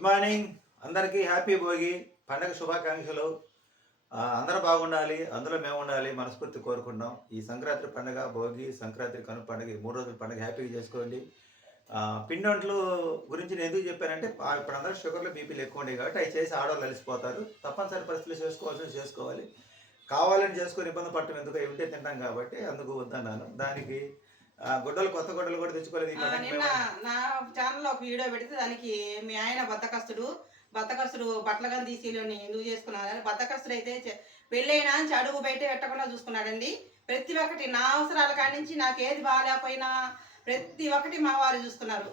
Good morning. అందరికీ happy Bhogi. పండగ శుభాకాంక్షలు. అందరూ బాగుండాలి అందులో మేము ఉండాలి మనస్ఫూర్తి కోరుకుంటాం ఈ సంక్రాంతి పండగ భోగి సంక్రాంతి కను పండగ మూడు రోజుల పండగ హ్యాపీగా చేసుకోండి. పిండొంట్లు గురించి నేను ఎందుకు చెప్పానంటే ఇప్పుడు అందరూ షుగర్లు బీపీలు ఎక్కువ ఉండేవి కాబట్టి అవి చేసి ఆడవాళ్ళు అలసిపోతారు. తప్పనిసరి పరిస్థితులు చేసుకోవాల్సి చేసుకోవాలి. కావాలని చేసుకొని ఇబ్బంది పట్టడం ఎందుకు అవి ఉంటే తింటాం కాబట్టి అందుకు వద్దన్నాను. దానికి గుడ్డలు కొత్త గుడ్డలు కూడా తెచ్చుకోలేదు నిన్న. నా ఛానల్లో ఒక వీడియో పెడితే దానికి మీ ఆయన బద్దకస్తుడు బద్దకస్తుడు బట్టలు కానీ తీసేలోని ఎందుకు చేసుకున్నారు బద్దకస్తుడు అయితే పెళ్ళైనా అడుగు బయట పెట్టకుండా చూసుకున్నాడండి. ప్రతి ఒక్కటి నా అవసరాల కాడి నుంచి నాకు ఏది బాగాలేకపోయినా ప్రతి ఒక్కటి మా వారు చూసుకున్నారు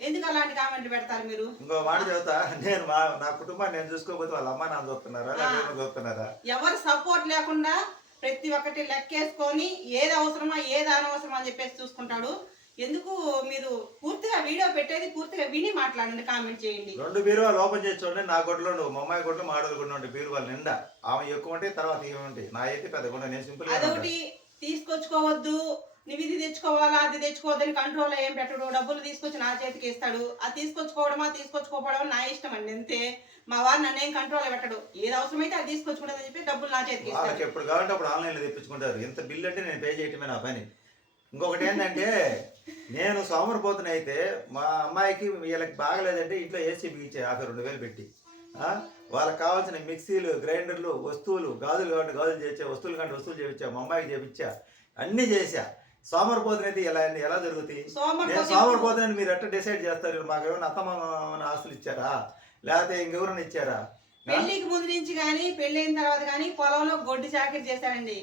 ఎందుకు అలాంటి కామెంట్లు పెడతారు మీరు? ఇంకో మాట చెబుతా నేను నా కుటుంబాన్ని నేను చూసుకోకపోతే వాళ్ళ అమ్మ నాన్న చూస్తున్నారా చూస్తున్నారా? ఎవరు సపోర్ట్ లేకుండా ప్రతి ఒక్కటి లెక్కేసుకొని ఏది అవసరమా ఏది అనవసరమా అని చెప్పేసి చూసుకుంటాడు. ఎందుకు మీరు పూర్తిగా వీడియో పెట్టేది పూర్తిగా విని మాట్లాడండి కామెంట్ చేయండి. రెండు బీరువాలు ఓపెన్ చేసి చూడండి నా గొడ్డలు ఉండవు మా అమ్మాయి మాడలు కూడా ఉంటాయి బీరువాలు నిండా. ఆమె ఎక్కువ ఉంటాయి తర్వాత ఏమి ఉంటాయి నా అయితే పెద్ద కూడా నేను సింపుల్ అదొకటి తీసుకొచ్చుకోవద్దు. నువ్వు ఇది తెచ్చుకోవాలా అది తెచ్చుకోవద్దని కంట్రోల్ ఏం పెట్టడు. డబ్బులు తీసుకొచ్చి నా చేతికి ఇస్తాడు. అది తీసుకొచ్చుకోవడమా తీసుకొచ్చుకోవడం నా ఇష్టం అండి అంతే. మా వారు నన్ను ఏం కంట్రోల్ పెట్టడు. ఏది అవసరమైతే అది తీసుకొచ్చుకుంటుందని చెప్పి డబ్బులు నా చేతికి వాళ్ళకి ఇస్తాడు ఎప్పుడు కావాలంటే అప్పుడు ఆన్లైన్లో తెప్పించుకుంటారు. ఇంత బిల్ అంటే నేను పే చేయటమే నా పని. ఇంకొకటి ఏంటంటే నేను సోమరిపోతున్న అయితే మా అమ్మాయికి వీళ్ళకి బాగలేదంటే ఇంట్లో ఏసీ బిగించే ఆఖరి రెండు వేలు పెట్టి. ఆ? వాళ్ళకి కావాల్సిన మిక్సీలు గ్రైండర్లు వస్తువులు గాజులు కావాలంటే గాజులు చేయించా వస్తువులు కంటే వస్తువులు చేయించా మా అమ్మాయికి చేయించా అన్నీ చేశా సోమరిపోతున్న అయితే ఎలా ఎలా జరుగుతాయి? నేను సోమవారం సోమరిపోతున్న మీరు ఎట్లా డిసైడ్ చేస్తారు? మాకు ఏమైనా అత్తమ్మ ఆస్తులు ఇచ్చారా? లేకపోతే ఇంకెవరైనా ఇచ్చారా? పెళ్ళికి ముందు నుంచి కానీ పెళ్ళైన తర్వాత కానీ పొలంలో గొడ్డు చాకరీ చేశాడండి.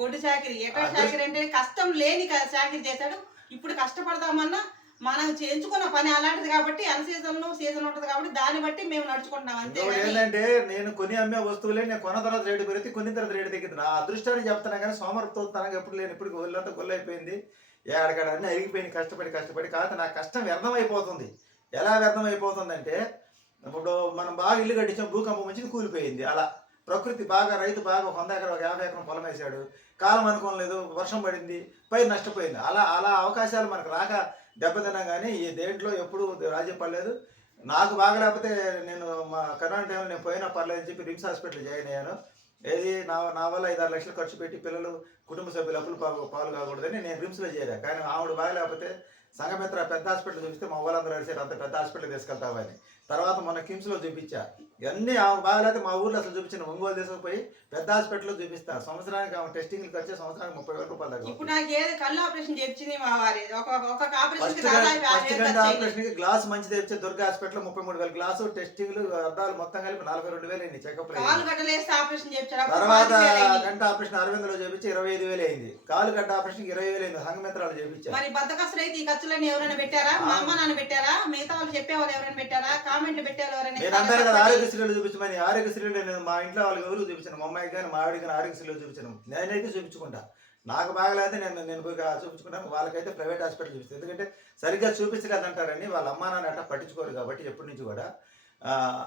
గొడ్డు చాకరీ. ఎక్కడ చాకరీ అంటే కష్టం లేని చాకరీ చేశాడు. ఇప్పుడు కష్టపడదామన్నా మనం చేయించుకున్న పని అలాంటిది కాబట్టి అన్ సీజన్ సీజన్ ఉంటుంది కాబట్టి దాన్ని బట్టి మేము నడుచుకుంటున్నాం అంతే ఏంటంటే నేను కొని అమ్మే వస్తువులే నేను కొన్న తర్వాత రేటు పెరిగితే కొన్ని తర్వాత రేటు తగ్గింది నా అదృష్టాన్ని చెప్తున్నా కానీ సోమరతోతనంగా ఎప్పుడు లేని ఇప్పుడు ఒళ్ళంతా గొల్లైపోయింది ఏడకాడ అన్నీ అరిగిపోయింది కష్టపడి కష్టపడి. కాకపోతే నా కష్టం వ్యర్థం అయిపోతుంది ఎలా వ్యర్థం అయిపోతుందంటే ఇప్పుడు మనం బాగా ఇల్లు కట్టించాం భూకంపం మంచిది కూలిపోయింది. అలా. ప్రకృతి బాగా రైతు బాగా వంద ఎకరం ఒక యాభై ఎకరం పొలం వేసాడు కాలం అనుకోలేదు వర్షం పడింది పైరు నష్టపోయింది. అలా అలా అవకాశాలు మనకు రాక దెబ్బతిన్నా కానీ ఈ దేంట్లో ఎప్పుడు రాజీ పడలేదు. నాకు బాగలేకపోతే నేను మా కరోనా టైంలో నేను పోయినా పర్లేదని చెప్పి రిమ్స్ హాస్పిటల్ జాయిన్ అయ్యాను. ఏది నా నా వల్ల ఐదు ఆరు లక్షలు ఖర్చు పెట్టి పిల్లలు కుటుంబ సభ్యులు అప్పులు పాలు పాలు కాకూడదని నేను రిమ్స్లో చేరా. కానీ ఆవిడ బాగలేకపోతే సంఘమిత్ర పెద్ద హాస్పిటల్ చూపిస్తే మా వాళ్ళందరూ అంత పెద్ద హాస్పిటల్ తీసుకెళ్తావని తర్వాత మొన్న కిమ్స్లో చూపించా. ఇవన్నీ ఆమె బాగలేకపోతే మా ఊర్లో అసలు చూపించిన ఒంగోలు తీసుకుపోయి పెద్ద హాస్పిటల్లో చూపిస్తా. సంవత్సరానికి ఆమె టెస్టింగ్లు ఖర్చు సంవత్సరానికి ముప్పై వేల రూపాయలు దాకా ఇప్పుడు నాకు ఏది కళ్ళు ఆపరేషన్ చేయించింది మా వారి. ఒక ఆపరేషన్ గంట గ్లాస్ మంచిది తెచ్చే దుర్గా హాస్పిటల్ ముప్పై మూడు వేల. గ్లాసు టెస్టింగ్లు అద్దాలు మొత్తం కలిపి నలభై రెండు వేలు అయింది చెకప్ తర్వాత. గంట ఆపరేషన్ అరవిందలో చేపించి ఇరవై ఐదు వేలు అయింది. కాలు గడ్డ ఆపరేషన్ ఇరవై వేలు అయింది. సంగమిత్రాలు చేపించారు మరి బద్దకస్తులు అయితే ఈ ఖర్చులన్నీ ఎవరైనా పెట్టారా? మా అమ్మ నాన్న పెట్టారా? మిగతా వాళ్ళు చెప్పేవాళ్ళు ఎవరైనా పెట్టారా? కామెంట్లు పెట్టేవాళ్ళు ఎవరైనా నేను? అందరు కదా ఆరోగ్యశ్రీలు చూపించమని ఆరోగ్యశ్రీలు నేను మా ఇంట్లో వాళ్ళకి ఎవరు చూపించాను మా అమ్మాయికి కానీ మా ఆవిడకి కానీ ఆరోగ్యశ్రీలు చూపించాను. నేనైతే చూపించుకుంటా. నాకు బాగలేదే నేను నేను పోయి చూపించుకుంటాను. వాళ్ళకైతే ప్రైవేట్ హాస్పిటల్ చూపిస్తాను. ఎందుకంటే సరిగ్గా చూపించలేదంటారని వాళ్ళ అమ్మా నాన్న అట్లా పట్టించుకోరు కాబట్టి ఎప్పటి నుంచి కూడా.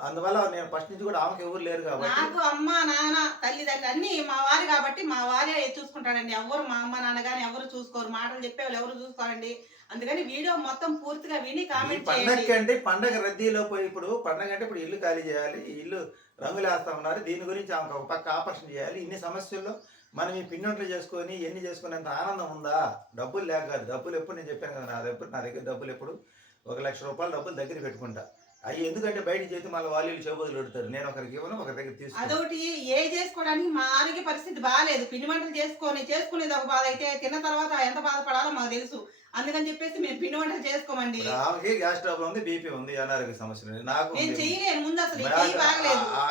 అందువల్ల నేను ఫస్ట్ నుంచి కూడా ఆమెకి ఎవరు లేరు కాబట్టి నాకు అమ్మ నాన్న తల్లిదండ్రులు అన్ని మా వారి కాబట్టి మా వారే చూసుకుంటాడండి. ఎవరు మా అమ్మ నాన్న కానీ ఎవరు చూసుకోరు. మాటలు చెప్పేవాళ్ళు ఎవరు చూసుకోరండి. అందుకని వీడియో మొత్తం పూర్తిగా విని కామెంట్ పండగ కంటే పండగ రద్దీలో పోయి ఇప్పుడు పండగ అంటే ఇప్పుడు ఇల్లు ఖాళీ చేయాలి ఇల్లు రంగులు వేస్తా ఉన్నారు. దీని గురించి ఆమెకు ఒక పక్క ఆపరేషన్ చేయాలి. ఇన్ని సమస్యల్లో మనం ఈ పిండి చేసుకొని ఎన్ని చేసుకునేంత ఆనందం ఉందా? డబ్బులు లేక కాదు. డబ్బులు ఎప్పుడు నేను చెప్పాను కదా నా దగ్గర నా దగ్గర డబ్బులు ఎప్పుడు? ఒక లక్ష రూపాయలు డబ్బులు దగ్గర పెట్టుకుంటా. అవి ఎందుకంటే బయట చేతి మళ్ళీ వాళ్ళు చెబుదులు పెడతారు. నేను ఒకరికి ఇవ్వను ఒకరి దగ్గర తీసుకుంటాను అదొకటి ఏ చేసుకోవడానికి మా ఆరోగ్య పరిస్థితి బాగాలేదు పిండి వంటలు చేసుకొని చేసుకునేది ఒక బాధ అయితే తిన్న తర్వాత ఎంత బాధపడాలో మాకు తెలుసు. అందుకని చెప్పేసి మేము పిండి వంటలు చేసుకోమండి ఆమెకి గ్యాస్ ట్రబుల్ ఉంది బీపీ ఉంది అనారోగ్య సమస్యలు. నాకు నేను ఉంది. చెయ్యలేను ముందు అసలు ఈ చెయ్యి బాగలేదు ఆ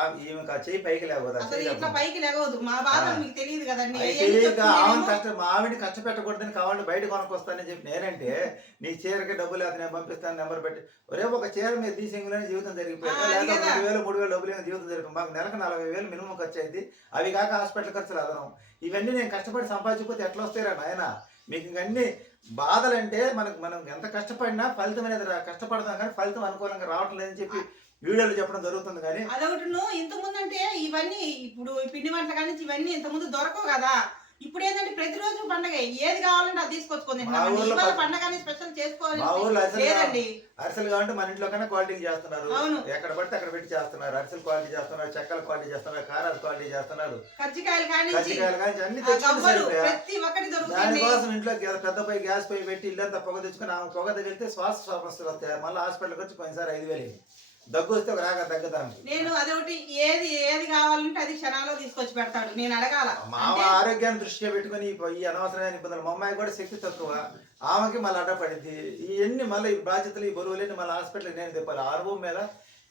చెయ్యి పైకి ఆ అసలు ఇట్లా. పైకి లేవదు మా బాధ. మీకు తెలియదు కదండి చెప్తున్నానేమో. కష్ట మా ఆవిడని కష్టపెట్టకూడదని కావాలంటే బయట కొనుక్కొస్తానని చెప్పి నేనంటే నీ చీరకి డబ్బులు లేకపోతే నేను పంపిస్తాను నెంబర్ పెట్టి ఒరే ఒక చీర మీద తీసేంగులోనే జీవితం జరిగిపోయింది. మూడు వేలు మూడు వేలు డబ్బులు జీవితం జరిగిపోయింది మాకు నెలకు నలభై వేలు మినిమం ఖర్చు అయింది అవి కాక హాస్పిటల్ ఖర్చులు అదనం ఇవన్నీ నేను కష్టపడి సంపాదించకపోతే ఎట్లా వస్తాయిరా నాయన మీకు ఇంకన్నీ బాధలంటే మనకు మనం ఎంత కష్టపడినా ఫలితం అనేది కష్టపడతాం కానీ ఫలితం అనుకూలంగా రావటం లేదని చెప్పి వీడియోలు చెప్పడం జరుగుతుంది కానీ అదొకటి ఇంతకుముందు అంటే ఇవన్నీ ఇప్పుడు పిండి వంటల కానీ ఇవన్నీ ఇంతకుముందు ముందు దొరకవు కదా. ఇప్పుడు ఏంటంటే ప్రతిరోజు పండగ. ఏది కావాలంటే అది ప- పండగ స్పెషల్ చేసుకోవాలి లేదండి. అరిసెలు కావాలంటే మన ఇంట్లో కన్నా క్వాలిటీ చేస్తున్నారు. అవును. ఎక్కడ పడితే అక్కడ పెట్టి చేస్తున్నారు. అరిసెలు క్వాలిటీ చేస్తున్నారు. చెక్కల క్వాలిటీ చేస్తున్నారు. కారాలు క్వాలిటీ చేస్తున్నారు. కజ్జికాయలు కానీ అన్ని ప్రతి ఒక్కటి దానికోసం ఇంట్లో పెద్ద పై గ్యాస్ పై పెట్టి ఇల్లంతా పొగ తెచ్చుకుని ఆమె పొగ తగిలితే శ్వాస సమస్యలు వస్తాయి? మళ్ళీ హాస్పిటల్కి వచ్చి పోయినసారి ఐదు వేలు. దగ్గు వస్తే ఒక రాగా తగ్గదానికి నేను అదొకటి ఏది ఏది కావాలంటే అది క్షణాల్లో తీసుకొచ్చి పెడతాడు. నేను అడగాల. మా అంటే ఆరోగ్యాన్ని దృష్ట్యా పెట్టుకుని ఈ అనవసరమైన ఇబ్బందులు మా అమ్మాయి కూడా శక్తి తక్కువ. ఆమెకి మళ్ళీ అడ్డపడింది ఇవన్నీ మళ్ళీ ఈ బాధ్యతలు ఈ బరువులన్నీ మళ్ళీ హాస్పిటల్కి నేను తిప్పాలి. ఆ అనుభవం మీద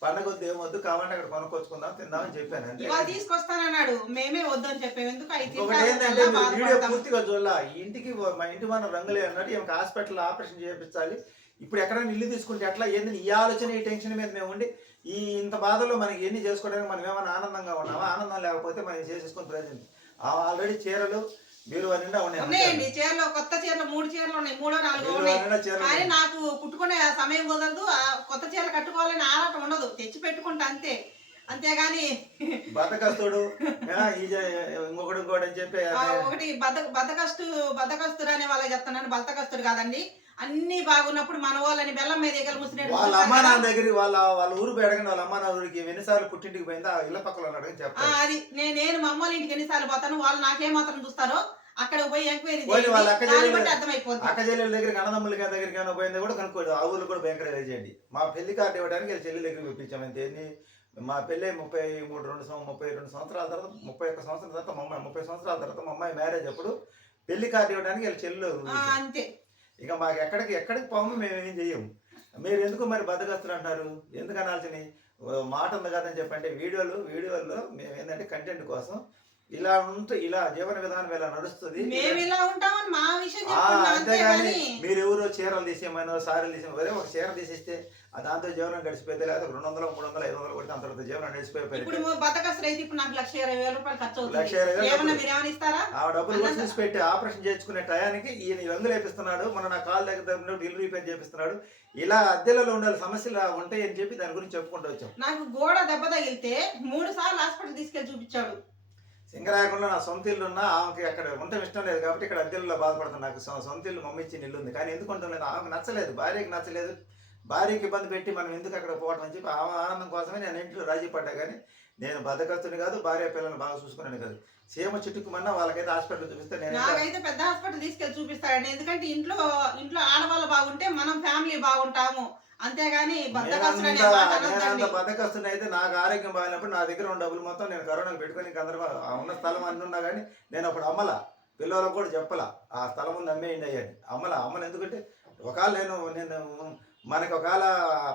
పండగ వద్దు ఏమొద్దు కావాలంటే అక్కడ కొనుక్కొచ్చుకుందాం తిందామని చెప్పాను. అంతే. ఇవాళ తీసుకొస్తానన్నాడు. మేమే వద్దని చెప్పాము. ఎందుకు? అయితే ఏంటంటే వీడియో పూర్తిగా చూడాల. ఇంటికి మా ఇంటి మనం రంగులే అన్నట్టు ఈమెకి హాస్పిటల్ ఆపరేషన్ చేయించాలి. ఇప్పుడు ఎక్కడైనా ఇల్లు తీసుకుంటే ఎట్లా? ఏంది ఈ ఆలోచన ఈ టెన్షన్ మీద మేము ఉండి ఈ ఇంత బాధలో మనకి ఎన్ని చేసుకోవడానికి మనం ఏమైనా ఆనందంగా ఉన్నామా? ఆనందం లేకపోతే మనం చేసేసుకుని ప్రజెంట్ ఆల్రెడీ చీరలు మీరు నిండా ఉన్నాయి ఉన్నాయండి. చీరలు కొత్త చీరలు మూడు చీరలు ఉన్నాయి. మూడో నాలుగో ఉన్నాయి. చీరలు కానీ. నాకు కుట్టుకునే సమయం కుదరదు. ఆ కొత్త చీర కట్టుకోవాలని ఆరాటం ఉండదు. తెచ్చి పెట్టుకుంటా అంతే. అంతేగాని బతకస్తుడు ఇంకొకటి ఇంకోటి అని చెప్పి ఒకటి బద్ద బద్దకస్తు బద్దకస్తుడు అనే వాళ్ళకి చెప్తున్నాను. బద్దకస్తుడు కాదండి. అన్ని బాగున్నప్పుడు మన వాళ్ళని బెల్లం మీద ఎగలు ముసినట్టు వాళ్ళ అమ్మా. నాన్న దగ్గరికి వాళ్ళ వాళ్ళ ఊరు అడగండి వాళ్ళ అమ్మా నాన్న ఊరికి ఎన్నిసార్లు పుట్టింటికి పోయిందా ఇళ్ళ ఆ, చెప్తారు అది నేను నేను మా అమ్మ ఇంటికి ఎన్నిసార్లు పోతాను వాళ్ళు నాకేం మాత్రం చూస్తారో అక్కడ పోయి ఎంక్వైరీ వాళ్ళ అక్క అర్థమైపోతుంది అక్క చెల్లెల దగ్గరికి అన్నదమ్ముల గారి దగ్గరికి ఏమైనా పోయిందో కూడా కనుక్కోండి ఆ ఊర్లో కూడా భయంకర చేయండి మా పెళ్ళి కార్డు ఇవ్వడానికి చెల్లి దగ్గరికి పంపించాం అంతే మా పెళ్ళి ముప్పై మూడు రెండు ముప్పై రెండు సంవత్సరాల తర్వాత ముప్పై ఒక్క సంవత్సరాల తర్వాత మా అమ్మాయి ముప్పై సంవత్సరాల తర్వాత మా అమ్మాయి మ్యారేజ్ అప్పుడు పెళ్ళి కార్డు ఇవ్వడానికి వీళ్ళ చెల్లెలు అంతే. ఇక మాకు ఎక్కడికి ఎక్కడికి పోము మేము ఏం చెయ్యము. మీరు ఎందుకు మరి బద్దకస్తులు అంటారు ఎందుకు అనాల్సిన? మాట ఉంది కదని చెప్పంటే వీడియోలు వీడియోల్లో మేము ఏంటంటే కంటెంట్ కోసం ఇలా ఉంటూ ఇలా జీవన విధానం ఇలా నడుస్తుంది. అంతేగాని మీరు ఎవరో చీరలు తీసేయమనో సారీలు తీసేయమో ఒక చీర తీసేస్తే ఆ దాంతో జీవనం గడిచిపోతే లేదా రెండు వందలు మూడు వందలు ఐదు వందలు కొడితే అంత జీవనం గడిచిపోయి ఇప్పుడు అయితే ఇప్పుడు నాకు లక్ష ఇరవై వేల రూపాయలు ఖర్చు లక్ష ఇరవై ఆ డబ్బులు చూసి పెట్టి ఆపరేషన్ చేయించుకునే టయానికి ఈయన రంగులు వేపిస్తున్నాడు. మన నా కాలు దగ్గర ఢిల్లీ రిపేర్ చేపిస్తున్నాడు. ఇలా అద్దెలలో ఉండాలి సమస్యలు ఉంటాయి అని చెప్పి దాని గురించి చెప్పుకుంటూ వచ్చాం. నాకు గోడ దెబ్బ తగిలితే మూడు సార్లు హాస్పిటల్ తీసుకెళ్ళి చూపించాడు. సింగరాయకుండా నా సొంత ఇల్లు ఉన్నా ఆమెకి అక్కడ ఉండటం ఇష్టం లేదు కాబట్టి ఇక్కడ అద్దెల్లో బాధపడుతుంది నాకు సొంత ఇల్లు మమ్మీ ఇచ్చిన ఇల్లు ఉంది కానీ ఎందుకు ఉండటం లేదు ఆమెకు నచ్చలేదు. భార్యకి నచ్చలేదు. భార్యకి ఇబ్బంది పెట్టి మనం ఎందుకు అక్కడ పోవడం అని చెప్పి ఆమె ఆనందం కోసమే నేను ఇంట్లో రాజీ పడ్డా. కానీ నేను బద్దకస్తుని కాదు భార్య పిల్లల్ని బాగా చూసుకున్నాను కాదు. సీమ చుట్టుకుమన్నా వాళ్ళకైతే హాస్పిటల్ చూపిస్తే నేను నాకైతే పెద్ద హాస్పిటల్ తీసుకెళ్ళి చూపిస్తాడండి ఎందుకంటే ఇంట్లో ఇంట్లో ఆడవాళ్ళు బాగుంటే మనం ఫ్యామిలీ బాగుంటాము. అంతేగాని. బద్దకస్తుని అయితే నాకు ఆరోగ్యం బాగానప్పుడు నా దగ్గర ఉన్న డబ్బులు మొత్తం నేను కరోనాకు పెట్టుకొని ఇంక అందరూ ఆ ఉన్న స్థలం అన్ని ఉన్నా కానీ నేను అప్పుడు అమ్మల. పిల్లలకు కూడా చెప్పలా ఆ స్థలం ఉంది అమ్మేయండి అయ్యాడు అమ్మల అమ్మలు ఎందుకంటే ఒకవేళ నేను నేను మనకు ఒకవేళ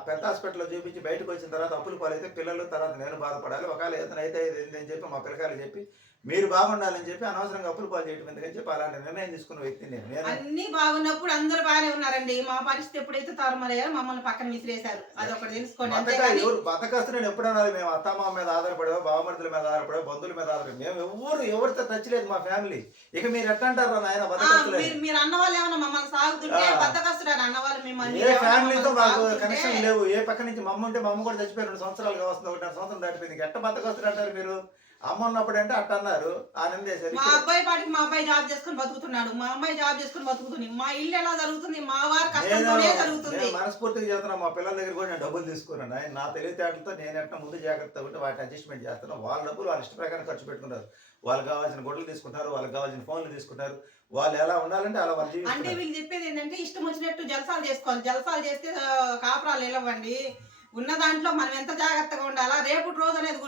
పెద్ద హాస్పిటల్లో చూపించి బయటకు వచ్చిన తర్వాత అప్పులు పాలైతే పిల్లలు తర్వాత నేను బాధపడాలి. ఒకవేళ ఏదైనా అయితే ఇది అని చెప్పి మా పిల్లకాయలు చెప్పి మీరు బాగుండాలని చెప్పి అనవసరంగా అప్పులు పాలు చేయడం ఎందుకని చెప్పి అలాంటి నిర్ణయం తీసుకున్న వ్యక్తి నేను. నేను అన్ని బాగున్నప్పుడు అందరూ బాగానే ఉన్నారండి. మా పరిస్థితి ఎప్పుడైతే తారుమారయ్యారో మమ్మల్ని పక్కన విసిరేశారు. అది ఒకటి తెలుసుకోండి. ఎవరు బతకస్తు నేను ఎప్పుడు అనాలి మేము అత్తమ్మ మీద ఆధారపడేవో బావమరుదుల మీద ఆధారపడేవో బంధువుల మీద ఆధారపడి మేము ఎవరు ఎవరితో టచ్ లేదు మా ఫ్యామిలీ ఇక మీరు ఎట్లా అంటారు నాయన మీరు అన్న వాళ్ళు ఏమన్నా మమ్మల్ని సాగుతుంటే అని అన్న వాళ్ళు మిమ్మల్ని. ఏ ఫ్యామిలీతో మాకు కనెక్షన్ లేవు. ఏ పక్క నుంచి మా అమ్మ ఉంటే మా అమ్మ కూడా చచ్చిపోయి రెండు సంవత్సరాలుగా వస్తుంది. ఒకటి సంవత్సరం దాటిపోయింది. ఎట్ట బతకస్తులు అంటారు మీరు? అమ్మ ఉన్నప్పుడు అంటే అట్ట అన్నారు. ఆ నిందేశారు మా అబ్బాయి పాటికి మా అబ్బాయి జాబ్ చేసుకుని బతుకుతున్నాడు. మా అమ్మాయి జాబ్ చేసుకుని బతుకుతుంది. మా ఇల్లు ఎలా జరుగుతుంది? మా వారి కష్టంతోనే జరుగుతుంది. మనస్ఫూర్తిగా చెప్తున్నా. మా పిల్లల దగ్గర కూడా నేను డబ్బులు తీసుకున్నాను. నా తెలివితేటలతో నేను ఎట్లా ముందు జాగ్రత్త ఉంటే వాటిని అడ్జస్ట్మెంట్ చేస్తున్నాను వాళ్ళ డబ్బులు వాళ్ళ ఇష్ట ప్రకారం ఖర్చు పెట్టుకున్నారు. వాళ్ళకి కావాల్సిన గుడ్లు తీసుకుంటారు వాళ్ళకి కావాల్సిన ఫోన్లు తీసుకుంటారు వాళ్ళు ఎలా ఉండాలంటే అలా వాళ్ళు అంటే వీళ్ళు చెప్పేది ఏంటంటే ఇష్టం వచ్చినట్టు జలసాలు చేసుకోవాలి. జలసాలు చేస్తే కాపురాలు నిలవండి ఉన్న దాంట్లో మనం ఎంత జాగ్రత్తగా ఉండాలా? రేపు రోజు అనేది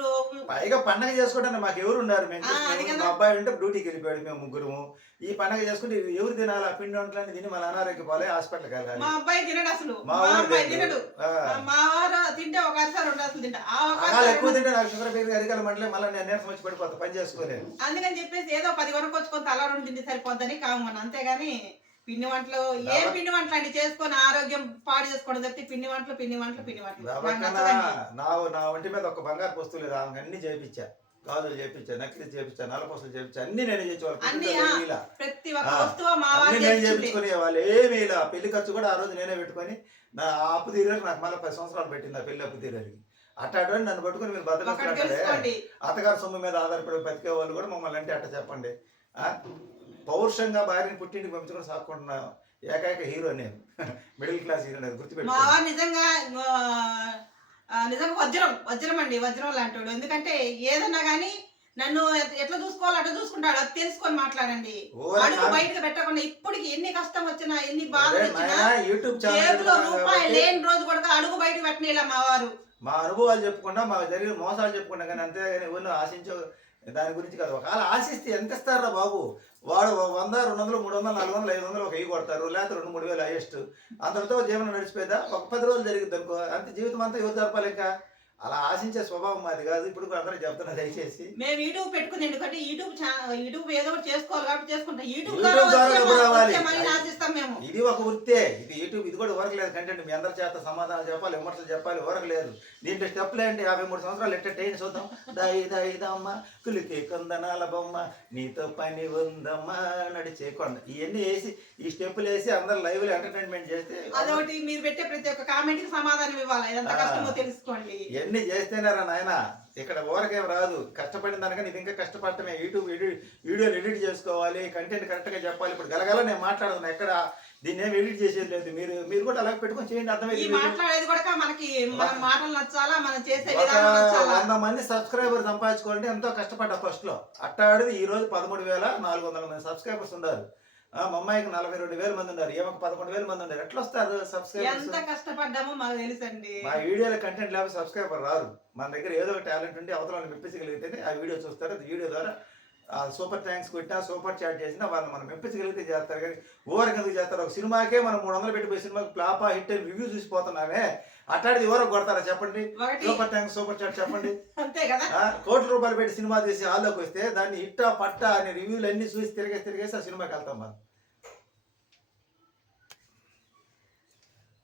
పైగా పండగ చేసుకోవడానికి మాకు ఎవరు ఉన్నారు మేము అబ్బాయి ఉంటే డ్యూటీకి వెళ్ళిపోయాడు మేము ముగ్గురు ఈ పండగ చేసుకుంటే ఎవరు తినాలి? ఆ పిండి వంటలని తిని మన అనారోగ్య పోలే హాస్పిటల్కి వెళ్ళాలి. మా అబ్బాయి తినడు అసలు. మా అబ్బాయి తినడు. మా వారు తింటే ఒక రెండు అసలు తింటా. ఎక్కువ తింటే నాకు షుగర్ పేరు అరికాల మంటలే మళ్ళీ నేను నీరసం వచ్చి పడిపోతా పని చేసుకోలేను. అందుకని చెప్పేసి ఏదో పది కొనుక్కొచ్చుకొని తల రెండు తిండి సరిపోద్దని కామన్ అంతేగాని పిండి వంటలు ఏ పిండి వంటలు అండి చేసుకొని ఆరోగ్యం పాడు చేసుకోవడం తప్పితే పిండి వంటలు పిండి వంటలు పిండి వంటలు. నా నా ఒంటి మీద ఒక బంగారు వస్తువు లేదు ఆమె అన్ని చేయించా గాజులు చేయించా నక్లీస్ చేయించా నలపొసలు చేయించా అన్ని నేను. చేయించేవాళ్ళు ప్రతి ఒక్క. వస్తువు మా నేను చేయించుండే. చేయించుకునే వాళ్ళు ఏమీ ఇలా పెళ్ళి ఖర్చు కూడా ఆ రోజు నేనే పెట్టుకొని నా అప్పు తీరేకి నాకు మళ్ళీ పది సంవత్సరాలు పెట్టింది ఆ పెళ్ళి అప్పు తీరేకి అట్టాడు నన్ను పట్టుకొని మీరు తెలుసుకోండి అత్తగారు సొమ్ము మీద ఆధారపడి బతికే వాళ్ళు కూడా మమ్మల్ని అంటే అట్ట చెప్పండి ఆ? పౌరుషంగా భార్యని పుట్టింటికి పంపించుకొని సాక్కుంటున్నా ఏకైక హీరో నేను. మిడిల్ క్లాస్ హీరో నేను మా గుర్తుపెట్టుకో వారు నిజంగా నిజంగా వజ్రం వజ్రం అండి వజ్రం లాంటి ఎందుకంటే ఏదన్నా కానీ నన్ను ఎట్- ఎట్లా చూసుకోవాలో అట్లా చూసుకుంటాడు. అది తెలుసుకొని మాట్లాడండి. అడుగు. బయటకు పెట్టకుండా ఇప్పటికి ఎన్ని కష్టం వచ్చినా ఎన్ని బాధలు వచ్చినా జేబులో రూపాయి లేని రోజు కూడా అడుగు బయట పెట్టిన మా వారు. మా అనుభవాలు చెప్పుకున్నా మాకు జరిగిన మోసాలు చెప్పుకున్నా కానీ అంతేగాని ఎవరిని ఆశించే దాని గురించి కాదు. ఒకవేళ ఆశిస్తే ఎంత ఇస్తారా బాబు? వాడు వంద రెండు వందలు మూడు వందలు నాలుగు వందలు ఐదు వందలు ఒక వెయ్యి కొడతారు. లేకపోతే రెండు మూడు వేలు హైయెస్ట్. అంతటితో జీవనం నడిచిపోయేదా? ఒక పది రోజులు జరిగింది అనుకో అంతే జీవితం అంతా ఎవరు జరపాలి ఇంకా? అలా ఆశించే స్వభావం మాది కాదు. ఇప్పుడు అందరూ చెప్తున్నా దయచేసి. మేము యూట్యూబ్ పెట్టుకుంది ఎందుకంటే యూట్యూబ్ యూట్యూబ్ ఏదో ఒకటి చేసుకోవాలి కాబట్టి చేసుకుంటాం. యూట్యూబ్ ఆశిస్తాం మేము. ఇది ఒక వృత్తే. ఇది యూట్యూబ్ ఇది కూడా వర్క్ లేదు కంటెంట్ మీ అందరి చేత సమాధానం చెప్పాలి విమర్శలు చెప్పాలి వర్క్ లేదు. దీంట్లో స్టెప్లు ఏంటి? యాభై మూడు సంవత్సరాలు ఎట్టేయండి చూద్దాం. దాయి దాయి దమ్మ కులికే కొందనాల బొమ్మ నీతో పని ఉందమ్మా నడిచే కొండ. ఇవన్నీ వేసి ఈ స్టెప్పులు వేసి అందరు లైవ్లో ఎంటర్టైన్మెంట్ చేస్తే అదొకటి మీరు పెట్టే ప్రతి ఒక్క కామెంట్కి సమాధానం ఇవ్వాలి. ఎంత. కష్టమో తెలుసుకోండి. ఇవన్నీ చేస్తేనేరా నాయన. ఇక్కడ ఊరకేం రాదు. కష్టపడిన దానికని ఇది ఇంకా కష్టపడటమే. యూట్యూబ్ ఎడిట్ వీడియోలు ఎడిట్ చేసుకోవాలి కంటెంట్ కరెక్ట్గా చెప్పాలి. ఇప్పుడు గలగల నేను మాట్లాడుతున్నా ఎక్కడ. దీన్ని ఏం ఎడిట్ చేసేది లేదు. మీరు మీరు కూడా అలాగే పెట్టుకొని చేయండి అర్థమైంది. మాట్లాడేది కూడా మనకి మన మాటలు నచ్చాలా? మనం చేసే ఒక విధానం నచ్చాలా? వంద మంది సబ్స్క్రైబర్ సంపాదించుకోవాలంటే ఎంతో కష్టపడ్డా ఫస్ట్లో. అట్టాడిది ఈ రోజు పదమూడు వేల నాలుగు వందల మంది సబ్స్క్రైబర్స్ ఉన్నారు. మా అమ్మాయికి నలభై రెండు వేల మంది ఉన్నారు ఏమొక పదకొండు వేల మంది ఉన్నారు. ఎట్లా వస్తారు సబ్స్క్రైబర్స్ ఎంత కష్టపడ్డామో మాకు తెలుసండి. మా వీడియోలో కంటెంట్ లేకపోతే సబ్స్క్రైబర్ రారు. మన దగ్గర ఏదో ఒక టాలెంట్ ఉంటే అవతల వాళ్ళని మెప్పించగలిగితేనే ఆ వీడియో చూస్తారు. వీడియో ద్వారా సూపర్ థ్యాంక్స్ కొట్టినా సూపర్ చాట్ చేసినా వాళ్ళని మనం మెప్పించగలిగితే చేస్తారు. కానీ ఓవర్ ఎందుకు చేస్తారు? ఒక సినిమాకే మనం మూడు వందలు పెట్టిపోయి సినిమాకి ఫ్లాపా హిట్ అని రివ్యూ చూసిపోతున్నామే అట్టాడిది ఎవరో కొడతారా చెప్పండి? సూపర్ థ్యాంక్స్ సూపర్ చాట్ చెప్పండి. అంతే కదా? కోట్ల రూపాయలు పెట్టి సినిమా తీసి హాల్లోకి వస్తే దాన్ని ఇట్టా పట్టా అనే రివ్యూలు అన్ని చూసి తిరిగేసి తిరిగేసి ఆ సినిమాకి వెళ్తాం మనం.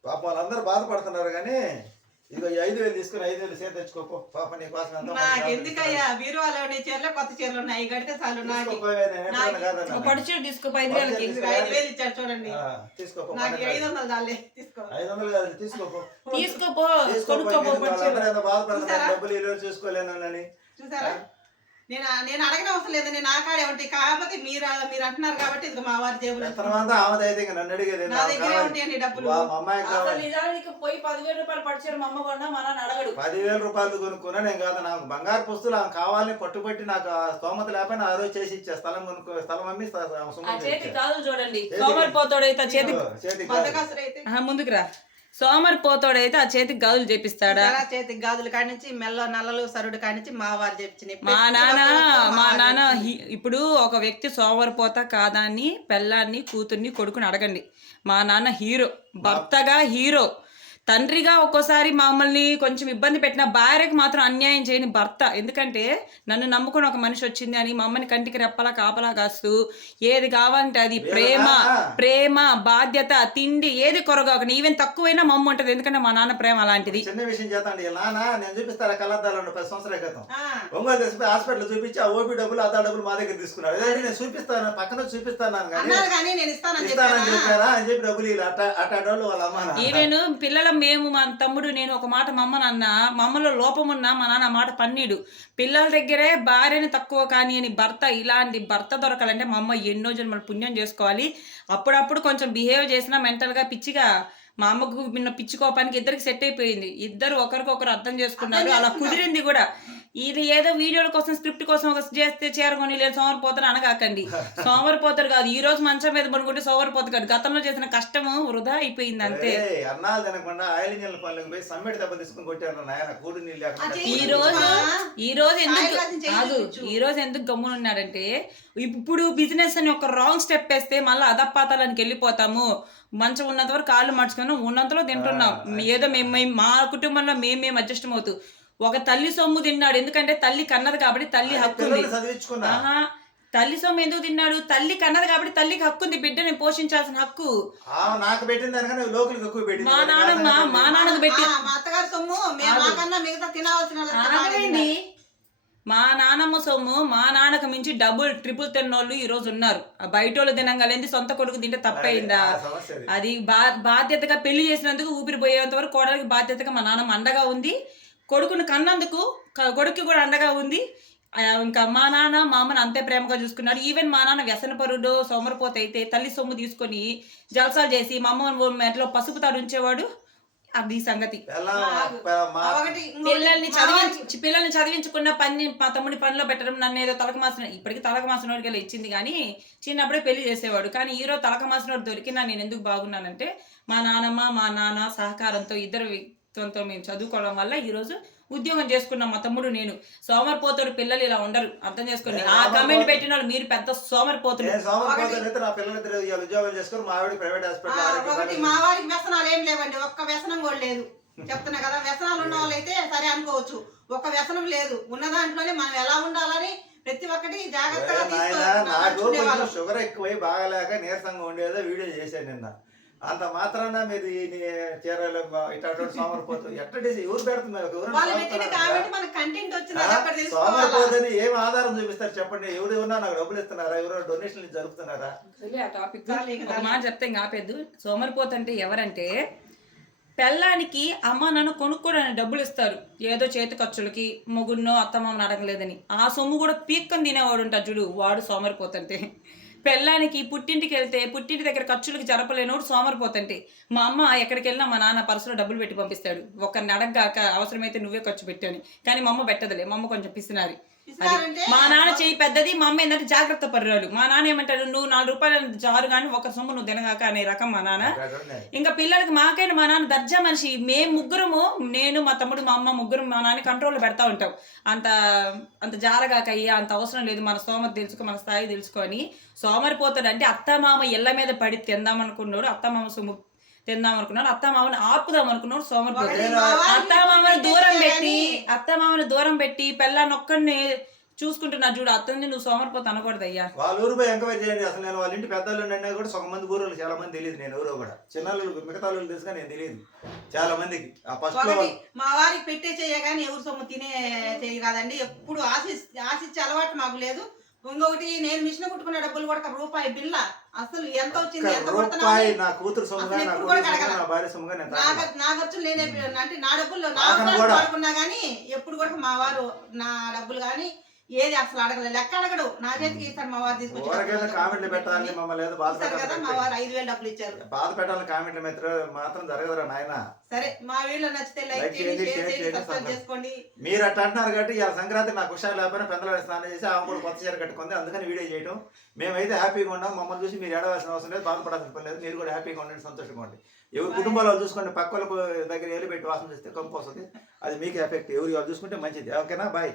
పాప వాళ్ళందరూ బాధపడుతున్నారు కానీ ఇదిగో ఐదు వేలు తీసుకుని ఐదు వేలు సేద తెచ్చుకోపో పాప నీ కోసం నాకు ఎందుకయ్యా? బీరువాలో చీరలు కొత్త చీరలు ఉన్నాయి. కడితే చాలు. నాకు. పట్టు చీర తీసుకో ఐదు వేలకి ఐదు వేలు ఇచ్చాడు చూడండి. తీసుకోపో నాకు ఐదు వందలు చాలే తీసుకో. ఐదు వందలు కాదు తీసుకోపో. తీసుకోపో తీసుకోపో కొనుక్కోపో? డబ్బులు ఈ రోజు చూసుకోలేనని చూసారా? నేను నేను అడగని అవసరం లేదు. నేను ఆకాడే ఉంటాయి కాకపోతే మీరు మీరు అంటున్నారు కాబట్టి ఇది మా వారి జేబులో ఎంతమంది ఆమె అయితే నన్ను అడిగేది నా దగ్గరే ఉంటాయండి డబ్బులు. అసలు నిజానికి పోయి పదివేల రూపాయలు పట్టు చీర మా అమ్మ కొన్నా మా నాన్న అడగడు. పదివేల రూపాయలు కొనుక్కున్నా నేను కాదు నాకు బంగారు పుస్తులు ఆమె కావాలని పట్టుబట్టి నాకు ఆ స్తోమత లేకపోయినా ఆ రోజు చేసి ఇచ్చే. స్థలం కొనుక్కో స్థలం అమ్మి చేతి. గాజులు చూడండి. కాదు. బద్దకస్తులు అయితే ఆహా, ముందుకు రా. సోమరి పోతాడైతే ఆ చేతికి గాజులు చేపిస్తాడా? చేతికి గాజుల కాడి నుంచి మెల్ల నల్లలు సరుడు కాడి నుంచి మా వారు చెప్పించిన మా నాన్న మా నాన్న హి- ఇప్పుడు ఒక వ్యక్తి సోమరిపోత కాదా అని పెళ్ళాన్ని కూతుర్ని కొడుకుని అడగండి. మా నాన్న హీరో భర్తగా హీరో. తండ్రిగా ఒక్కోసారి మమ్మల్ని కొంచెం ఇబ్బంది పెట్టిన భార్యకి మాత్రం అన్యాయం చేయని భర్త. ఎందుకంటే నన్ను నమ్ముకుని ఒక మనిషి వచ్చింది అని మా అమ్మని కంటికి రెప్పలా కాపలా కాస్తూ ఏది కావాలంటే అది ప్రేమ ప్రేమ బాధ్యత తిండి ఏది కొరగాక ఈవెన్ తక్కువైనా మా అమ్మ ఉంటుంది. ఎందుకంటే మా నాన్న ప్రేమ అలాంటిది. చిన్న విషయం నాన్న నేను చూపిస్తారా కళ్ళద్దాలు పది సంవత్సరాల క్రితం? ఒంగోలు తెచ్చిపోయి హాస్పిటల్ చూపించి ఆ ఓపీ డబ్బులు అదా డబ్బులు మా దగ్గర తీసుకున్నాడు. అదే నేను చూపిస్తాను? పక్కన చూపిస్తాను కానీ ఇస్తానని చెప్పారా అని చెప్పి డబ్బులు అట్ట వాళ్ళ అమ్మ. ఈవెన్ పిల్లల మేము మా తమ్ముడు నేను ఒక మాట మా అమ్మ నాన్న మా లోపమున్న మా నాన్న మాట పన్నీడు. పిల్లల దగ్గరే భార్యని తక్కువ కానీ అని భర్త ఇలాంటి భర్త దొరకాలంటే మా అమ్మ ఎన్నో జన్మలు పుణ్యం చేసుకోవాలి. అప్పుడప్పుడు కొంచెం బిహేవ్ చేసినా మెంటల్గా పిచ్చిగా మా అమ్మకు నిన్న పిచ్చి కోపానికి ఇద్దరికి సెట్ అయిపోయింది. ఇద్దరు ఒకరికొకరు అర్థం చేసుకున్నారు. అలా కుదిరింది కూడా. ఇది ఏదో వీడియోల కోసం స్క్రిప్ట్ కోసం ఒక చేస్తే చేరకొని లేదు సోమరిపోతారు అనగాకండి. సోమరిపోతారు కాదు ఈ రోజు మంచం మీద పడుకుంటే సోమరిపోతారు కాదు. గతంలో చేసిన కష్టము వృధా అయిపోయింది అంతే. అన్నాలు తినకుండా ఆయిల్ ఇంజన్ల పనులకు పోయి సమ్మెడి దెబ్బ తీసుకుని కొట్టారు నాయన. కూడు నీళ్ళు ఈ రోజు ఈ రోజు ఎందుకు కాదు. ఈ రోజు ఎందుకు గమ్మునున్నాడంటే ఇప్పుడు బిజినెస్ అని ఒక రాంగ్ స్టెప్ వేస్తే మళ్ళీ అదపాతాలనికి వెళ్ళిపోతాము. మంచం ఉన్నంత వరకు కాళ్ళు మర్చుకున్నాం ఉన్నంతలో తింటున్నాం. ఏదో మేము మేము- మా కుటుంబంలో మేము మేము అడ్జస్ట్ అవుతూ. ఒక తల్లి సొమ్ము తిన్నాడు. ఎందుకంటే తల్లి కన్నది కాబట్టి తల్లి హక్కు తల్లి సొమ్ము ఎందుకు తిన్నాడు? తల్లి కన్నది కాబట్టి తల్లికి హక్కు ఉంది. బిడ్డని పోషించాల్సిన హక్కు. ఆమె నాకు పెట్టిన దానికన్నా లోకల్కి ఎక్కువ పెట్టింది. మా నాన్నమ్మ మా నాన్నకు పెట్టి ఆ, మా అత్తగారి సొమ్ము మేము మిగతా. మా నానమ్మ సొమ్ము మా నాన్నకు మించి డబుల్ ట్రిపుల్ తిన్నోళ్ళు ఈ రోజు ఉన్నారు. ఆ బయట వాళ్ళు తినంగలేంది సొంత కొడుకు తింటే తప్పయిందా సమస్య అది. బా బాధ్యతగా పెళ్ళి చేసినందుకు ఊపిరి పోయేంత వరకు కోడలికి బాధ్యతగా మా నాన్నమ్మ అండగా ఉంది. కొడుకును కన్నందుకు క- కొడుక్కి కూడా అండగా ఉంది. ఇంకా మా నాన్న మా అమ్మని అంతే ప్రేమగా చూసుకున్నాడు ఈవెన్ మా నాన్న వ్యసనపరుడు సోమరిపోత అయితే తల్లి సొమ్ము తీసుకొని జలసాలు చేసి మా అమ్మ మెట్లో పసుపు తాడు ఉంచేవాడు. అది సంగతి. పిల్లల్ని చదివించి పిల్లల్ని చదివించకుండా పని మా తమ్ముడి పనిలో పెట్టడం నన్ను ఏదో తలక మాసిన ఇప్పటికి తలక మాసినోడికి వెళ్ళి ఇచ్చింది కానీ చిన్నప్పుడే పెళ్ళి చేసేవాడు. కానీ ఈ రోజు తలక మాసినోడు దొరికినా నేను ఎందుకు బాగున్నానంటే మా నాన్నమ్మ మా నాన్న సహకారంతో ఇద్దరు వ్యక్తిత్వంతో మేము చదువుకోవడం వల్ల ఈ రోజు ఉద్యోగం చేసుకున్నాం మా తమ్ముడు నేను సోమరిపోతుడు పిల్లలు ఇలా ఉండరు. అర్థం చేసుకోండి. ఆ కమెంట్ పెట్టిన వాళ్ళు మీరు పెద్ద ఉద్యోగం చేసుకుని మా ఒకటి వారికి వ్యసనాలు ఏం లేవండి. ఒక్క వ్యసనం కూడా లేదు. చెప్తున్నా కదా వ్యసనాలు ఉన్న వాళ్ళైతే సరే అనుకోవచ్చు. ఒక్క వ్యసనం లేదు. ఉన్న దాంట్లోనే మనం ఎలా ఉండాలని ప్రతి ఒక్కటి జాగ్రత్తగా నాకు షుగర్ ఎక్కువై బాగాలేక నీరసంగా ఉండేదో వీడియో చేశాను నిన్న. అంత మాత్రాన మీరు చీరలు ఇటు సోమరిపోతు ఎట్టడి ఎవరు పెడుతున్నారు? సోమరిపోతని ఏం ఆధారం చూపిస్తారు చెప్పండి? ఎవరు ఎవరన్నా నాకు డబ్బులు ఇస్తున్నారా? ఎవరో డొనేషన్లు జరుపుతున్నారా? మాట చెప్తే ఇంకా ఆపేద్దు. సోమరిపోతంటే ఎవరంటే పెళ్ళానికి అమ్మ నన్ను కొనుక్కోడానికి డబ్బులు ఇస్తారు. ఏదో చేతి ఖర్చులకి మొగున్నో అత్తమామని అడగలేదని. ఆ సొమ్ము కూడా పీక్కని తినేవాడు ఉంటాడు చూడు వాడు సోమరిపోతంటే పెళ్ళానికి పుట్టింటికి వెళ్తే పుట్టింటి దగ్గర ఖర్చులకు జరపలేనోడు సోమరిపోతంటే మా అమ్మ ఎక్కడికి వెళ్ళినా మా నాన్న పర్సులో డబ్బులు పెట్టి పంపిస్తాడు. ఒకరిని అడగగాక అవసరమైతే నువ్వే ఖర్చు పెట్టాను. కానీ మా అమ్మ పెట్టదులే. మా అమ్మ కొంచెం పిసినారి మా నాన్న చెయ్యి పెద్దది మా అమ్మ ఏంటంటే జాగ్రత్త పర్రాలు. మా నాన్న ఏమంటాడు నువ్వు నాలుగు రూపాయలు జారు కానీ ఒక సొమ్ము నువ్వు తినగాక అనే రకం మా నాన్న. ఇంకా పిల్లలకి మాకైనా మా నాన్న దర్జా మనిషి. మేము ముగ్గురము నేను మా తమ్ముడు మా అమ్మ ముగ్గురు మా నాన్న కంట్రోల్లో పెడతా ఉంటాం. అంత అంత జారగాక అయ్యా అంత అవసరం లేదు మన స్తోమత తెలుసుకో మన స్థాయి తెలుసుకొని. సోమరిపోతాడు అంటే అత్తమామ ఇళ్ళ మీద పడి తిందాం అనుకున్నాడు అత్తమామ సొమ్ము తిందాం అనుకున్నాడు. అత్తమామని ఆపుదాం అనుకున్నాడు మా వారికి అత్తమామని దూరం పెట్టి అత్తమామని దూరం పెట్టి పెళ్ళాన్ని ఒక్కడిని చూసుకుంటున్నా చూడు అత్తని నువ్వు సోమరిపోతా అనకూడదు అయ్యా వాళ్ళ ఊరు పోయి ఎంక్వైరీ చేయండి. అసలు నేను వాళ్ళ ఇంటి పెద్దలు అయినా కూడా సగం మంది ఊరు చాలా మంది తెలియదు నేను ఎవరో కూడా. చిన్న మిగతా వాళ్ళు తెలుసుగా నేను తెలియదు చాలా మందికి. మా వారికి పెట్టే చెయ్య కానీ ఎవరు సొమ్ము తినే చెయ్యి కాదండి. ఎప్పుడు ఆశి ఆశించే అలవాటు మాకు లేదు. ఇంకొకటి నేను మిషన్ కుట్టుకునే డబ్బులు కూడా రూపాయి బిల్ల అసలు ఎంత వచ్చింది ఎంత రూపాయి నా కూతురు సొమ్ముగా నా కూతురు. నా భార్య సొమ్ముగా నేను నా నా ఖర్చులు నేనే అంటే నా డబ్బులు నా కూడా. కానీ ఎప్పుడు కూడా మా వారు నా డబ్బులు కానీ ఏది అసలు అడగలేదు. లెక్క అడగడు. నా చేతికి ఇస్తాడు మా వారు తీసుకొచ్చి కామెంట్లు పెట్టాలని మమ్మల్ని ఏదో బాధ కదా మా పెట్టాలి వారు ఐదు వేలు డబ్బులు ఇచ్చారు. బాధ పెట్టాలని కామెంట్లు మిత్ర మాత్రం జరగదురా నాయన. సరే మా వీడియో నచ్చితే లైక్ చేయండి షేర్ చేయండి సబ్స్క్రైబ్. చేసుకోండి. మీరు అట్లా అంటున్నారు కాబట్టి ఇవాళ సంక్రాంతి నాకు హుషారు లేకపోయినా పెద్దల స్నానం చేసి ఆమె కూడా కొత్త చీర కట్టుకుంది. అందుకని వీడియో చేయడం మేమైతే హ్యాపీగా ఉన్నాం. మమ్మల్ని చూసి మీరు ఏడవలసిన అవసరం లేదు. బాధపడాల్సిన పని లేదు. మీరు కూడా హ్యాపీగా ఉండండి సంతోషంగా ఉండండి. ఎవరి కుటుంబాలు వాళ్ళు చూసుకోండి పక్క దగ్గర వెళ్ళి పెట్టి వాసన చేస్తే కంపు వస్తుంది. అది మీకు ఎఫెక్ట్. ఎవరు వాళ్ళు చూసుకుంటే మంచిది. ఓకేనా? బాయ్.